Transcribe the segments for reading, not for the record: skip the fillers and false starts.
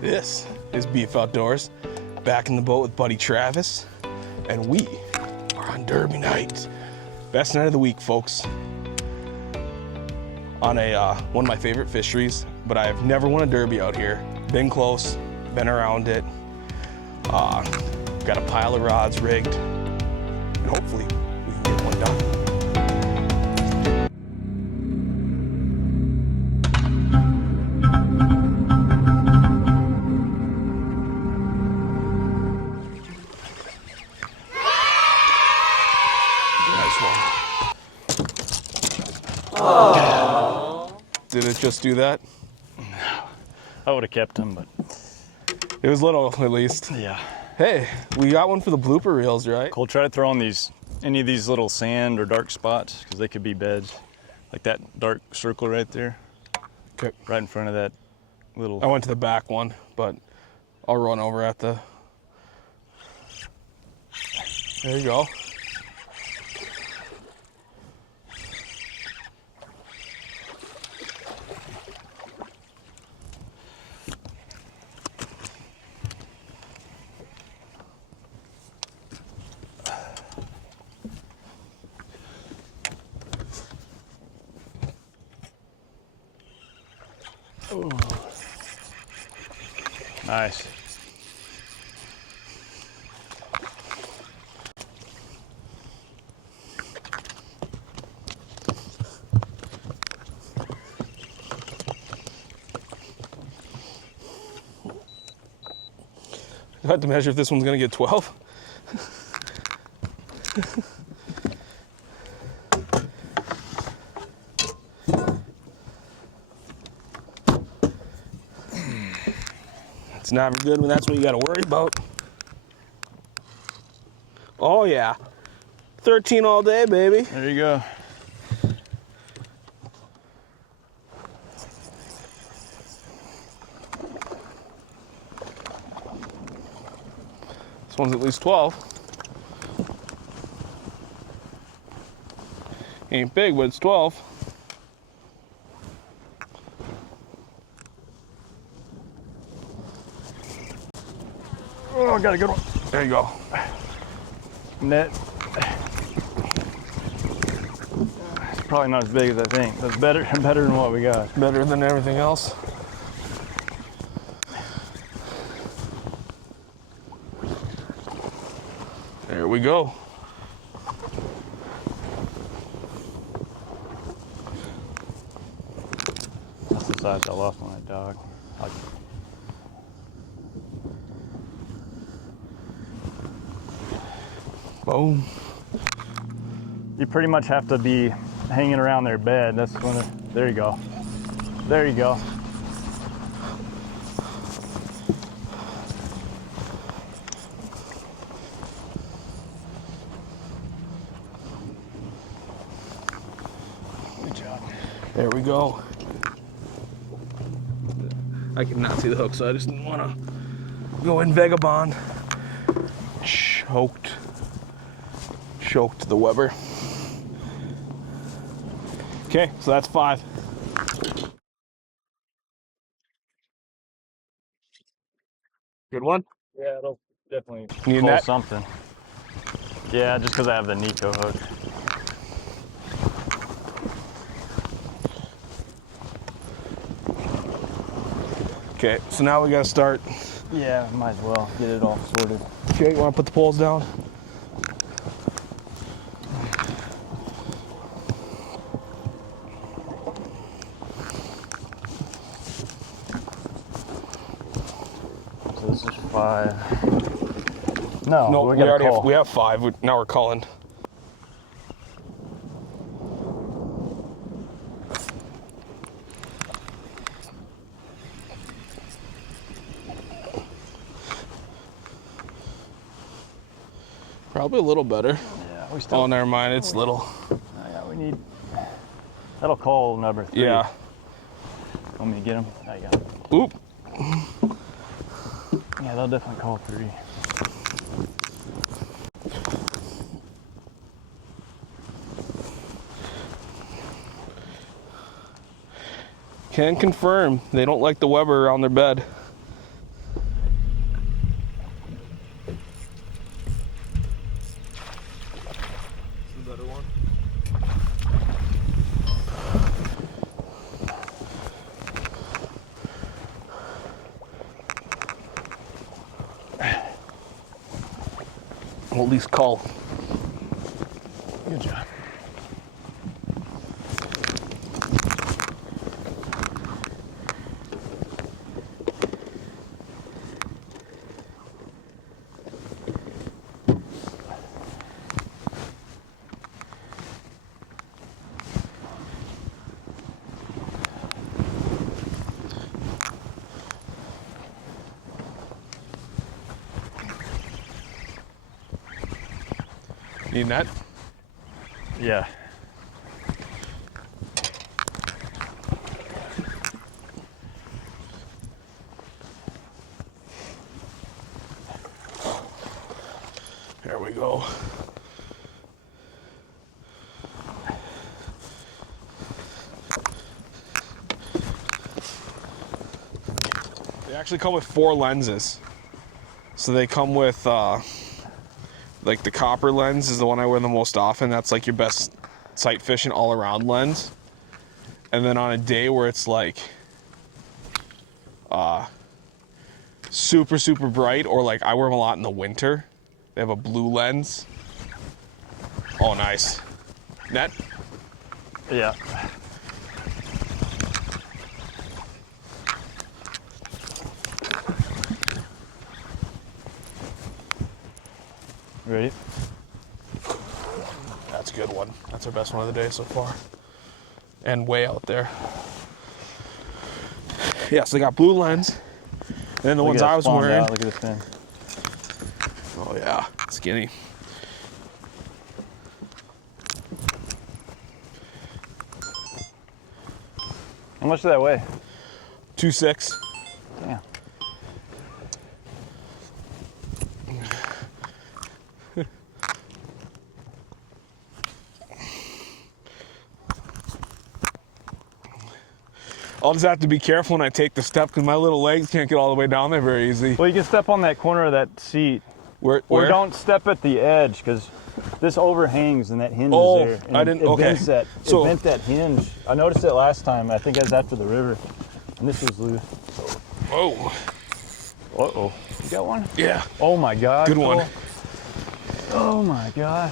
This is Beef Outdoors, back in the boat with buddy Travis, and we are on Derby night. Best night of the week, folks. On one of my favorite fisheries, but I've never won a Derby out here. Been close, been around it. Got a pile of rods rigged, and hopefully we can get one done. Did it just do that? No. I would have kept him, but... It was little, at least. Yeah. Hey, we got one for the blooper reels, right? Cole, try to throw on any of these little sand or dark spots, because they could be beds. Like that dark circle right there. Okay. Right in front of that little... I went to the back one, but I'll run over at the... There you go. Ooh. Nice. I have to measure if this one's gonna get 12. It's never good when that's what you gotta worry about. Oh yeah, 13 all day, baby. There you go. This one's at least 12. Ain't big, but it's 12. Oh, I got a good one. There you go. Net. It's probably not as big as I think. That's better than what we got. Better than everything else. There we go. That's the size I lost on that dog. Boom. You pretty much have to be hanging around their bed. That's when there you go. There you go. Good job. There we go. I could not see the hook, so I just didn't want to go in vagabond. Choked the Webber. Okay, so that's 5. Good one? Yeah, it'll definitely Need pull that? something. Yeah, just because I have the Nico hook. Okay, so now we gotta start. Yeah, might as well get it all sorted. Okay, you wanna put the poles down? So this is 5. No, we already have 5. Now we're calling. Probably a little better. Yeah, we still. Oh, never mind. It's little. Oh, yeah, we need. That'll call number 3. Yeah. Want me to get him? There you go. Oop. Yeah, they'll definitely call 3. Can confirm they don't like the Webber around their bed. We'll at least call. Good job. Need net? Yeah. There we go. They actually come with 4 lenses. So they come with like the copper lens is the one I wear the most often. That's like your best sight fishing all around lens. And then on a day where it's like super, super bright, or like I wear them a lot in the winter, they have a blue lens. Oh, nice. Net? Yeah. Ready? That's a good one. That's our best one of the day so far. And way out there. Yeah, so they got blue lens. And then the ones I was wearing. Look at this fin. Oh yeah, skinny. How much did that weigh? 2.6. Damn. I'll just have to be careful when I take the step because my little legs can't get all the way down there very easy. Well, you can step on that corner of that seat. Where? Or don't step at the edge because this overhangs and that hinge Oh, is there. And I didn't. It Okay. bent that hinge. I noticed it last time. I think it was after the river, and this was loose. Oh. Uh-oh. You got one? Yeah. Oh my God. Good one. Oh my God.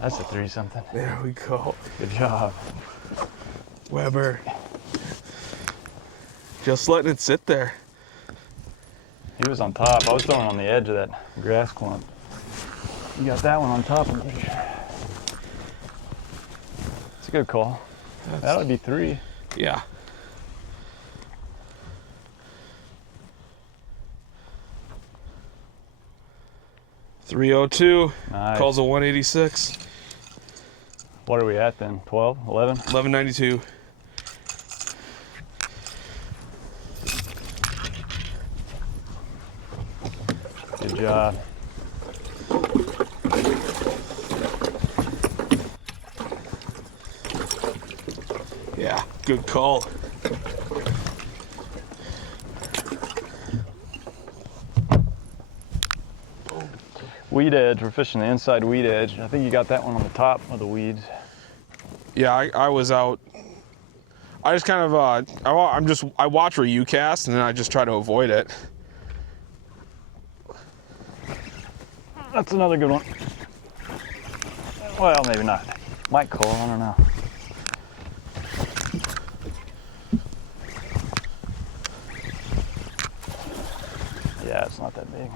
That's a 3-something. There we go. Good job. Webber. Just letting it sit there. He was on top. I was throwing on the edge of that grass clump. You got that one on top. It's a good call. That would be 3. Yeah. .302. Nice. Calls a 186. What are we at then? 12, 11? 1192. Good job. Yeah, good call. Weed edge. We're fishing the inside weed edge. I think you got that one on the top of the weeds. Yeah, I was out. I just kind of I watch where you cast and then I just try to avoid it. That's another good one. Well, maybe not. Might call, I don't know. Yeah, it's not that big.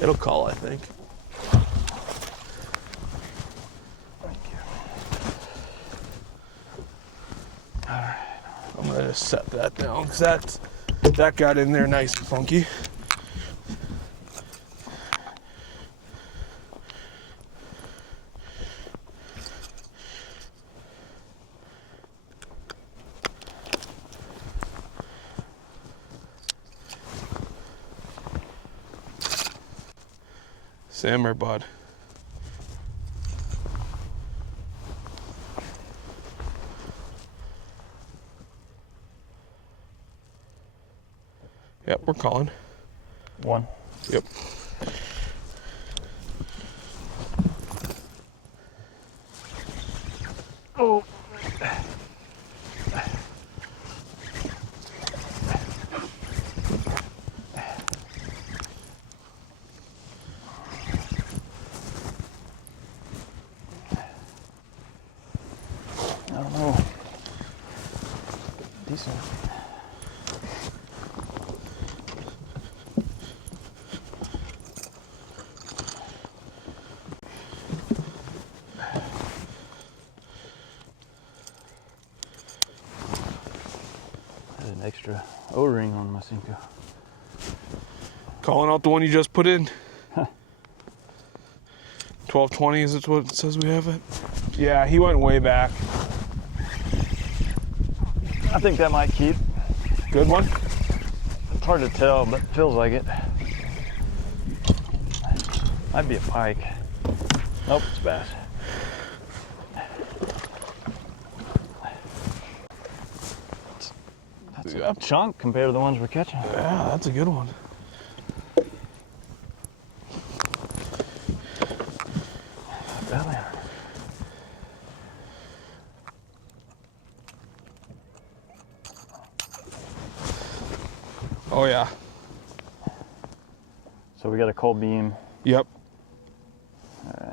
It'll call, I think. Thank you. All right, I'm gonna just set that down because that got in there nice and funky. Sam or Bud? Yep, we're calling. 1. Yep. extra O-ring on my Cinco. Calling out the one you just put in. 1220 is it what it says we have it? Yeah, he went way back. I think that might keep. Good one? It's hard to tell, but it feels like it. Might be a pike. Nope, it's bass. That's a chunk compared to the ones we're catching. Yeah, that's a good one. Belly. Oh yeah. So we got a cold beam. Yep.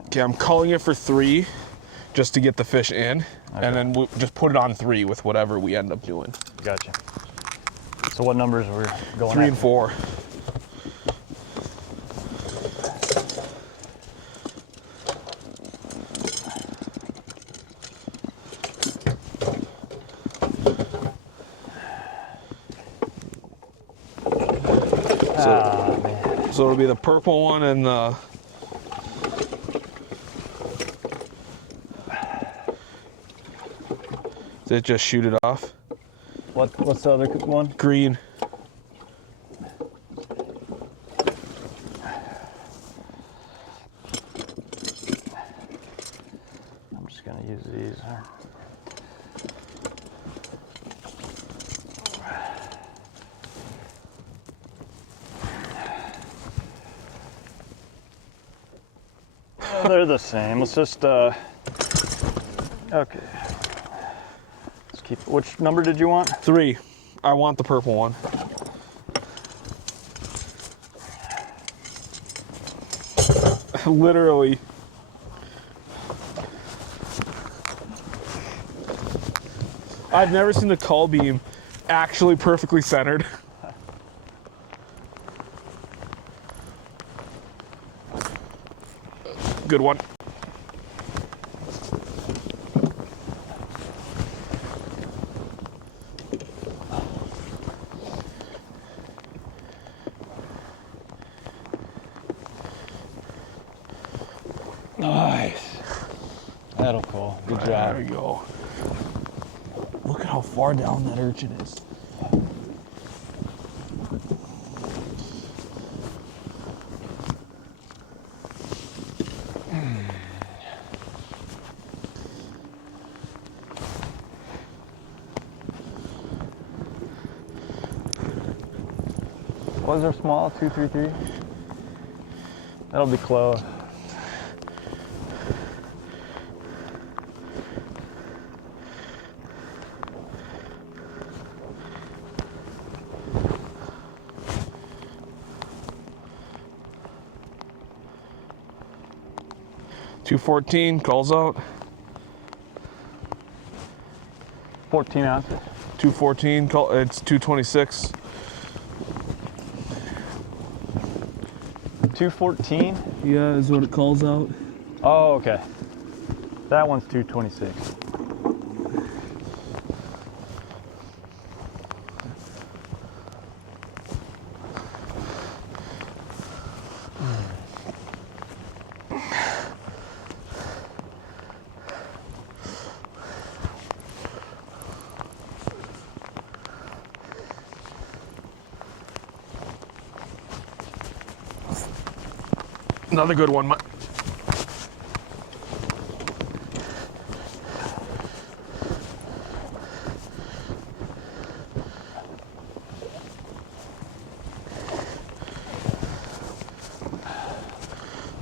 Okay, I'm culling it for 3 just to get the fish in. Okay. And then we'll just put it on 3 with whatever we end up doing. Gotcha. So what numbers we're going 3 after? and 4. Ah, man. So it'll be the purple one and the... Did it just shoot it off? What's the other one? Green. I'm just gonna use these. They're the same. Let's just okay. Let's keep. Which number did you want? 3. I want the purple one. Literally. I've never seen a cull beam actually perfectly centered. Good one. Nice. That'll call. Good job. There we go. Look at how far down that urchin is. Was there small? 233? That'll be close. .214 calls out. 14 ounces. 214 call. It's 226. 214? Yeah, is what it calls out. Oh, okay. That one's 226. Another good one.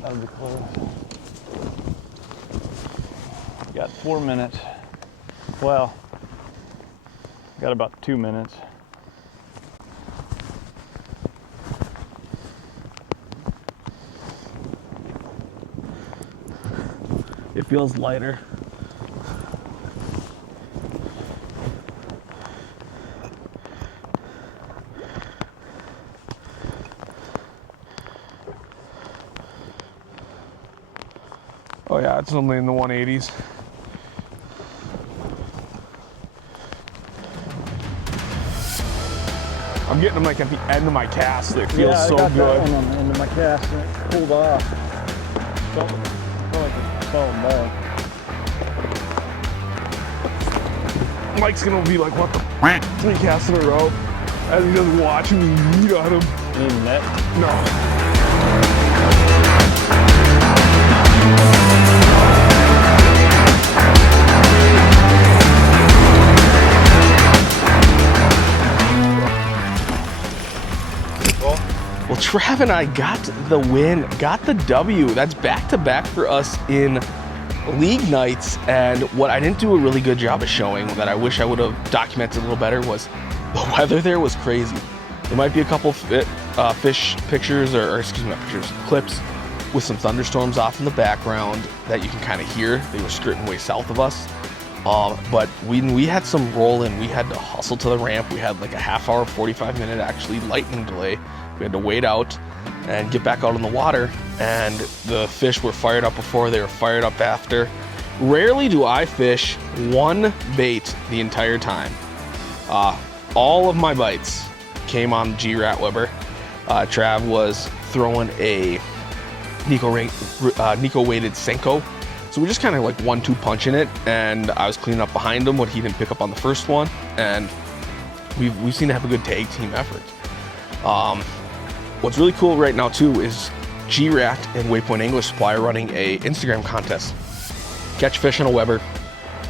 That'll be close. Got 4 minutes. Well, got about 2 minutes. It feels lighter. Oh yeah, it's only in the 180s. I'm getting them like at the end of my cast. It feels yeah, so I got good. That one on the end of my cast and it cooled off. Felt like it fell more. Mike's gonna be like, what the 3 casts in a row? As he's just watching me eat on him. You need a net? No. Well, Trav and I got the win, got the W. That's back-to-back for us in league nights. And what I didn't do a really good job of showing that I wish I would have documented a little better was the weather there was crazy. There might be a couple fish pictures, or excuse me, not pictures, clips with some thunderstorms off in the background that you can kind of hear. They were skirting way south of us. But when we had some rolling, we had to hustle to the ramp. We had like a half hour, 45-minute actually lightning delay. We had to wait out and get back out in the water. And the fish were fired up before, they were fired up after. Rarely do I fish one bait the entire time. All of my bites came on G-Ratt Webber. Trav was throwing a Nico weighted Senko. So we just kind of like 1-2 punching it, and I was cleaning up behind him what he didn't pick up on the first one, and we seem to have a good tag team effort. What's really cool right now too is G-Ratt and Waypoint English Supply are running a Instagram contest. Catch fish on a Webber,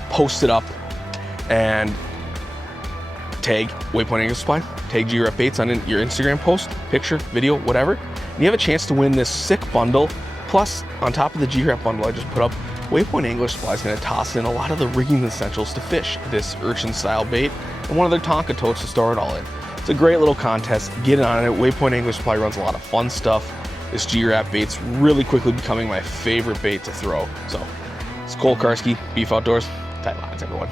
post it up, and tag Waypoint English Supply, tag G-Ratt Baits on your Instagram post, picture, video, whatever, and you have a chance to win this sick bundle. Plus, on top of the G-Ratt bundle I just put up, Waypoint English Supply is going to toss in a lot of the rigging essentials to fish this urchin-style bait and one of their Tonka totes to store it all in. It's a great little contest. Get on it. Waypoint English Supply runs a lot of fun stuff. This G-Ratt bait's really quickly becoming my favorite bait to throw. So, it's Cole Karski, Beef Outdoors. Tight lines, everyone.